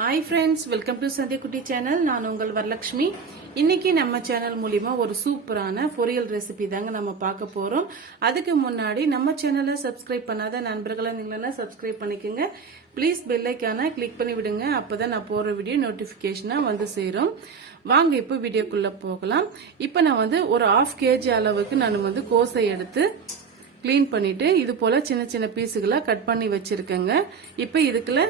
Hi friends welcome to Sandhiyakutti channel நான் உங்கள் வரலட்சுமி. இன்னைக்கு நம்ம சேனல் மூலிமா ஒரு சூப்பரான பொரியல் ரெசிபி தாங்க நம்ம பார்க்க போறோம். அதுக்கு முன்னாடி நம்ம சேனலை சப்ஸ்கிரைப் பண்ணாத நண்பர்களை நீங்களெல்லாம் சப்ஸ்கிரைப் பண்ணிக்கோங்க. ப்ளீஸ் பெல்லைக்கான கிளிக் பண்ணி விடுங்க. அப்பதான் நான் போகிற வீடியோ நோட்டிஃபிகேஷனாக வந்து சேரும். வாங்க இப்போ வீடியோக்குள்ளே போகலாம். இப்போ நான் வந்து ஒரு ஆஃப் கேஜி அளவுக்கு நான் வந்து கோசை எடுத்து க்ளீன் பண்ணிட்டு இது போல சின்ன சின்ன பீஸுகளை கட் பண்ணி வச்சிருக்கேங்க. இப்போ இதுக்குள்ள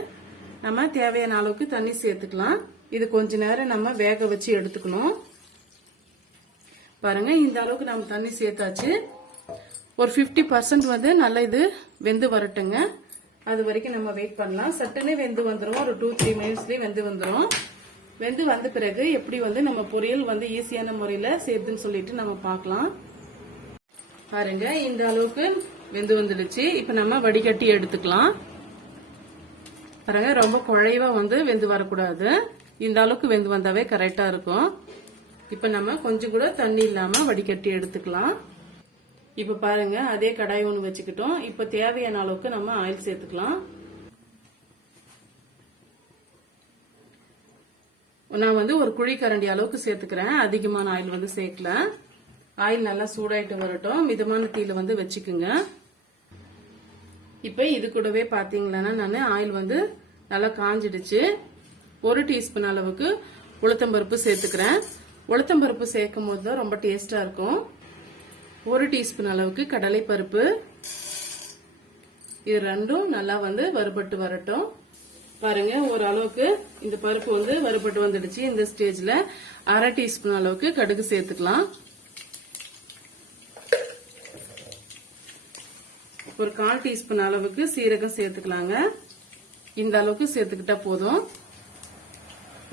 நம்ம தேவையான அளவுக்கு தண்ணி சேர்த்துக்கலாம். இது கொஞ்ச நேரம் நம்ம வேக வச்சு எடுத்துக்கணும். பாருங்க இந்த அளவுக்கு நம்ம தண்ணி சேர்த்தாச்சு. ஒரு 50% பர்சன்ட் வந்து நல்லா இது வெந்து வரட்டுங்க. அது வரைக்கும் நம்ம வெயிட் பண்ணலாம். சட்டனே வெந்து வந்துடும் ஒரு டூ த்ரீ மினிட்ஸ்லேயே வெந்து வந்துடும் வெந்து வந்த பிறகு எப்படி வந்து நம்ம பொரியல் வந்து ஈஸியான முறையில் சேர்த்துன்னு சொல்லிட்டு நம்ம பார்க்கலாம். பாருங்க இந்த அளவுக்கு வெந்து வந்துடுச்சு. இப்போ நம்ம வடிகட்டி எடுத்துக்கலாம். பாருங்க ரொம்ப குழைவா வந்து வெந்து வரக்கூடாது. இந்த அளவுக்கு வெந்து வந்தாவே கரெக்டா இருக்கும். இப்ப நம்ம கொஞ்சம் கூட தண்ணி இல்லாம வடிகட்டி எடுத்துக்கலாம். இப்ப பாருங்க அதே கடாய் ஒன்று வச்சுக்கிட்டோம். இப்ப தேவையான அளவுக்கு நம்ம ஆயில் சேர்த்துக்கலாம். நான் வந்து ஒரு குழி கரண்டி அளவுக்கு சேர்த்துக்கிறேன். அதிகமான ஆயில் வந்து சேர்க்கல. ஆயில் நல்லா சூடாயிட்டு வரட்டும். மிதமான தீயில வந்து வச்சுக்குங்க. இப்போ இது கூடவே பார்த்தீங்களன்னா நான் ஆயில் வந்து நல்லா காஞ்சிடுச்சு. ஒரு டீஸ்பூன் அளவுக்கு உளுத்தம்பருப்பு சேர்த்துக்கிறேன். உளுத்தம்பருப்பு சேர்க்கும் போது தான் ரொம்ப டேஸ்டாக இருக்கும். ஒரு டீஸ்பூன் அளவுக்கு கடலை பருப்பு இது ரெண்டும் நல்லா வந்து வறுபட்டு வரட்டும். பாருங்க ஒரு அளவுக்கு இந்த பருப்பு வந்து வறுபட்டு வந்துடுச்சு. இந்த ஸ்டேஜ்ல அரை டீஸ்பூன் அளவுக்கு கடுகு சேர்த்துக்கலாம். ஒரு கால் டீஸ்பூன் அளவுக்கு சீரகம் சேர்த்துக்கலாங்க. இந்த அளவுக்கு சேர்த்துக்கிட்டா போதும்.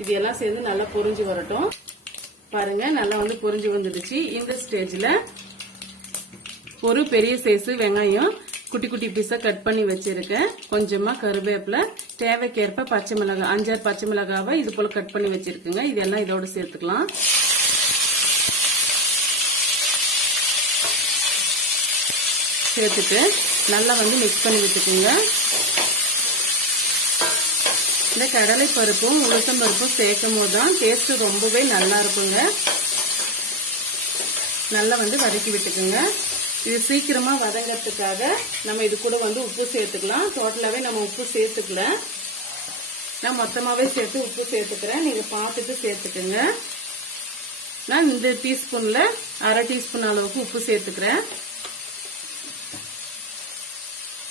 இது எல்லாம் சேர்ந்து நல்லா பொறிஞ்சு வரட்டும். பாருங்க நல்லா வந்து பொறிஞ்சு வந்துடுச்சு. இந்த ஸ்டேஜ்ல ஒரு பெரிய சைஸ் வெங்காயம் குட்டி குட்டி பீஸா கட் பண்ணி வச்சிருக்கேன். கொஞ்சமா கருவேப்பிலை தேவைக்கேற்ப பச்சை மிளகாய் அஞ்சாறு பச்சை மிளகாவை இது போல கட் பண்ணி வச்சிருக்குங்க. இதெல்லாம் இதோட சேர்த்துக்கலாம். சேர்த்துட்டு நல்லா வந்து மிக்ஸ் பண்ணி விட்டுக்குங்க இந்த கடலை பருப்பும் உளுத்தம் பருப்பும் சேர்க்கும் போது தான் டேஸ்ட் ரொம்பவே நல்லா இருக்குங்க. நல்லா வந்து வதக்கி விட்டுக்குங்க. இது சீக்கிரமா வதங்கிறதுக்காக நம்ம இது கூட வந்து உப்பு சேர்த்துக்கலாம். டோட்டலாகவே நம்ம உப்பு சேர்த்துக்கல. நான் மொத்தமாகவே சேர்த்து உப்பு சேர்த்துக்கிறேன். நீங்கள் பார்த்துட்டு சேர்த்துக்குங்க. நான் இந்த டீஸ்பூனில் அரை டீஸ்பூன் அளவுக்கு உப்பு சேர்த்துக்கிறேன்.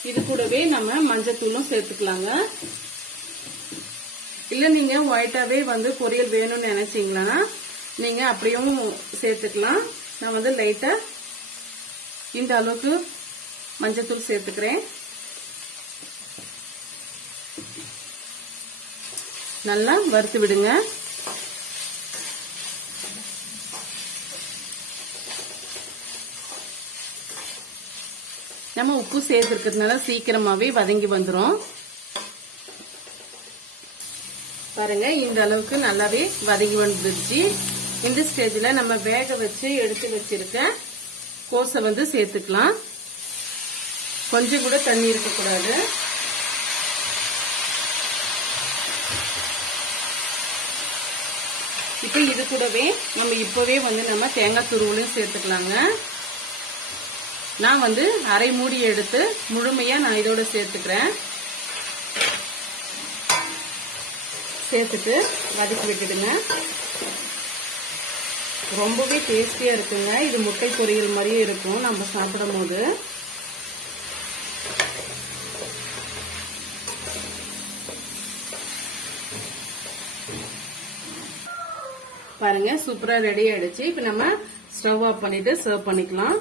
இது கூடவே நம்ம மஞ்சத்தூளும் சேர்த்துக்கலாங்க. இல்ல நீங்க ஒயிட்டாவே வந்து பொரியல் வேணும்னு நினைச்சீங்களா நீங்க அப்படியும் சேர்த்துக்கலாம். நான் வந்து லைட்டா இந்த அளவுக்கு மஞ்சத்தூள் சேர்த்துக்கிறேன். நல்லா வறுத்து விடுங்க. நம்ம உப்பு சேர்த்துருக்கிறதுனால சீக்கிரமாகவே வதங்கி வந்துடும் பாருங்க இந்த அளவுக்கு நல்லாவே வதங்கி வந்துருச்சு. இந்த ஸ்டேஜில் நம்ம வேக வச்சு எடுத்து வச்சிருக்க கோஸை வந்து சேர்த்துக்கலாம். கொஞ்சம் கூட தண்ணி இருக்கக்கூடாது. இப்போ இது கூடவே நம்ம இப்போவே வந்து நம்ம தேங்காய் துருவலையும் சேர்த்துக்கலாங்க. நான் வந்து அரை மூடி எடுத்து முழுமையா நான் இதோட சேர்த்துக்கிறேன். சேர்த்துட்டு வதக்கி விட்டுடுங்க. ரொம்பவே டேஸ்டியா இருக்குங்க. இது முட்டை பொரியல் மாதிரியே இருக்கும் நம்ம சாப்பிடும் போது பாருங்க சூப்பரா ரெடி ஆயிடுச்சு. இப்ப நம்ம ஸ்டவ் ஆஃப் பண்ணிட்டு சர்வ் பண்ணிக்கலாம்.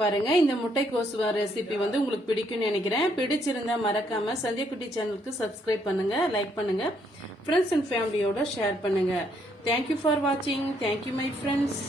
பாருங்க இந்த முட்டைக்கோசு ரெசிபி வந்து உங்களுக்கு பிடிக்கும்னு நினைக்கிறேன். பிடிச்சிருந்தா மறக்காம சந்தியக்குட்டி சேனலுக்கு சப்ஸ்கிரைப் பண்ணுங்க லைக் பண்ணுங்க. ஃப்ரெண்ட்ஸ் அண்ட் ஃபேமிலியோட ஷேர் பண்ணுங்க. தேங்க்யூ ஃபார் வாட்சிங் தேங்க்யூ மை ஃப்ரெண்ட்ஸ்